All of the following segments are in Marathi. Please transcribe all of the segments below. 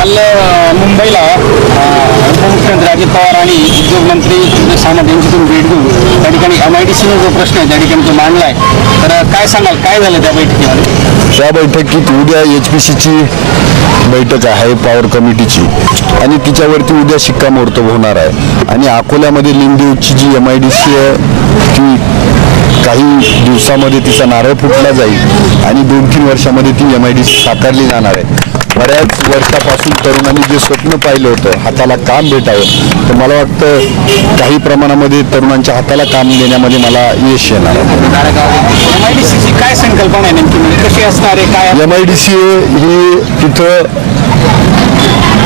काल मुंबईला उपमुख्यमंत्री अजित पवार आणि उद्योगमंत्री उदय सामंत यांची तुम्ही भेट घेऊन त्या ठिकाणी एम आय डी सीने जो प्रश्न आहे त्या ठिकाणी तो मांडलाय. तर काय सांगाल? काय झालं त्या बैठकीमध्ये? त्या बैठकीत उद्या एच पी सीची बैठक आहे पॉवर कमिटीची आणि तिच्यावरती उद्या शिक्कामोर्तब होणार आहे. आणि अकोल्यामध्ये लिंगदेवची जी एम आय डी सी आहे ती काही दिवसामध्ये तिचा नारळ फुटला जाईल आणि दोन तीन वर्षामध्ये ती एम आय डी सी साकारली जाणार आहे. बऱ्याच वर्षापासून तरुणांनी जे स्वप्न पाहिलं होतं हाताला काम भेटावं तर मला वाटतं काही प्रमाणामध्ये तरुणांच्या हाताला काम देण्यामध्ये मला यश येणार. काय संकल्पना आहे नेमकी? म्हणजे कशी असणार आहे? एम आय डी सी ही तिथं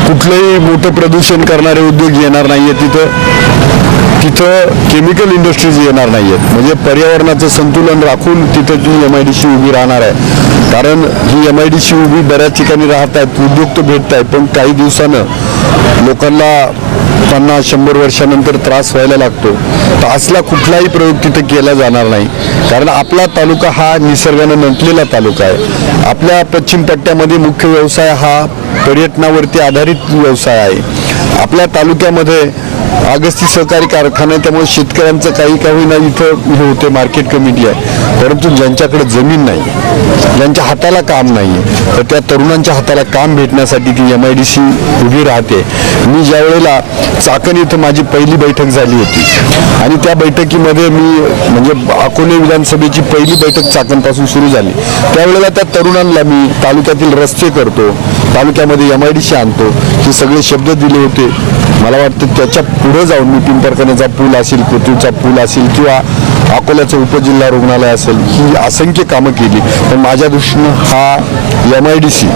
कुठलंही मोठं प्रदूषण करणारे उद्योग येणार नाहीये. तिथं तिथं केमिकल इंडस्ट्रीज येणार नाही आहेत म्हणजे पर्यावरणाचं संतुलन राखून तिथं जी एम आय डी सी उभी राहणार आहे. कारण ही एम आय डी सी उभी बऱ्याच ठिकाणी राहत आहेत उद्योग तर भेटत आहेत पण काही दिवसानं लोकांना पन्नास शंभर वर्षानंतर त्रास व्हायला लागतो. तर असला कुठलाही प्रयोग तिथे केला जाणार नाही. कारण आपला तालुका हा निसर्गानं नटलेला तालुका आहे. आपल्या पश्चिम पट्ट्यामध्ये मुख्य व्यवसाय हा पर्यटनावरती आधारित व्यवसाय आहे. आपल्या तालुक्यामध्ये अगस्ती सहकारी कारखाना आहे त्यामुळे शेतकऱ्यांचं काही का होईना इथं. हे होते मार्केट कमिटी आहे. परंतु ज्यांच्याकडे जमीन नाही ज्यांच्या हाताला काम नाही तर त्या तरुणांच्या हाताला काम भेटण्यासाठी ती एम आय डी सी उभी राहते. मी ज्या वेळेला चाकण इथं माझी पहिली बैठक झाली होती आणि त्या बैठकीमध्ये मी म्हणजे अकोले विधानसभेची पहिली बैठक चाकणपासून सुरू झाली. त्यावेळेला त्या तरुणांना मी तालुक्यातील रस्ते करतो तालुक्यामध्ये एम आय डी सी आणतो. हे सगळे शब्द दिले होते. मला वाटतं त्याच्या पुढे जाऊन मी पिंपरकण्याचा पूल असेल कोथरूडचा पूल असेल किंवा अकोल्याचं उपजिल्हा रुग्णालय असेल ही असंख्य कामं केली. पण माझ्या दृष्टीनं हा एम आय डी सी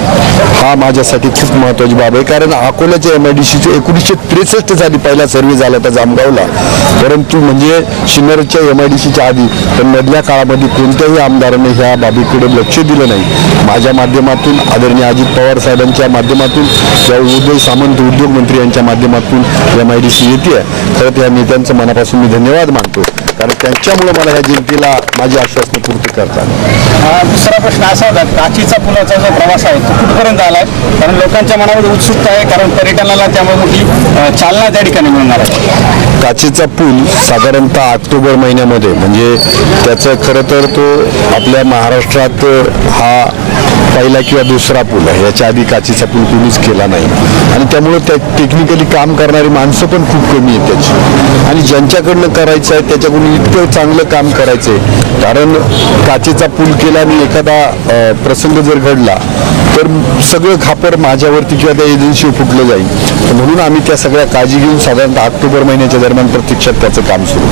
हा माझ्यासाठी खूप महत्त्वाची बाब आहे. कारण अकोल्याच्या एम आय डी सीचे एकोणीसशे त्रेसष्ट साली पहिला सर्वे झाला होता जामगावला. परंतु म्हणजे शिन्नरच्या एम आय डी सीच्या आधी पण मधल्या काळामध्ये कोणत्याही आमदाराने ह्या बाबीकडे लक्ष दिलं नाही. माझ्या माध्यमातून आदरणीय अजित पवार साहेबांच्या माध्यमातून या उदय सामंत उद्योगमंत्री यांच्या माध्यमातून एम आय डी सी येते तर त्या नेत्यांचं मनापासून मी धन्यवाद मानतो. कारण त्यांच्यामुळे मला ह्या जयंतीला माझी आश्वासनं पूर्ती करतात. दुसरा प्रश्न असा होता काचीचा पुलाचा जो प्रवास आहे तो कुठपर्यंत आलाय? कारण लोकांच्या मनामध्ये उत्सुकता आहे कारण पर्यटनाला त्यामुळे मोठी चालना त्या ठिकाणी मिळणार आहे. काचेचा पूल साधारणतः ऑक्टोबर महिन्यामध्ये म्हणजे त्याचं खरं तर तो आपल्या महाराष्ट्रात हा पहिला किंवा दुसरा पूल आहे. याच्या आधी काचेचा पूल कोणीच केला नाही. आणि त्यामुळे त्या टेक्निकली काम करणारी माणसं पण खूप कमी आहेत त्याची. आणि ज्यांच्याकडनं करायचं आहे त्याच्याकडून इतकं चांगलं काम करायचं आहे कारण काचेचा पूल केला आणि एखादा प्रसंग जर घडला तर सगळं खापर माझ्यावरती किंवा त्या एजन्सीवर फुटलं जाईल. तर म्हणून आम्ही त्या सगळ्या काळजी घेऊन साधारणतः ऑक्टोबर महिन्याच्या दरम्यान प्रत्यक्षात त्याचं काम सुरू.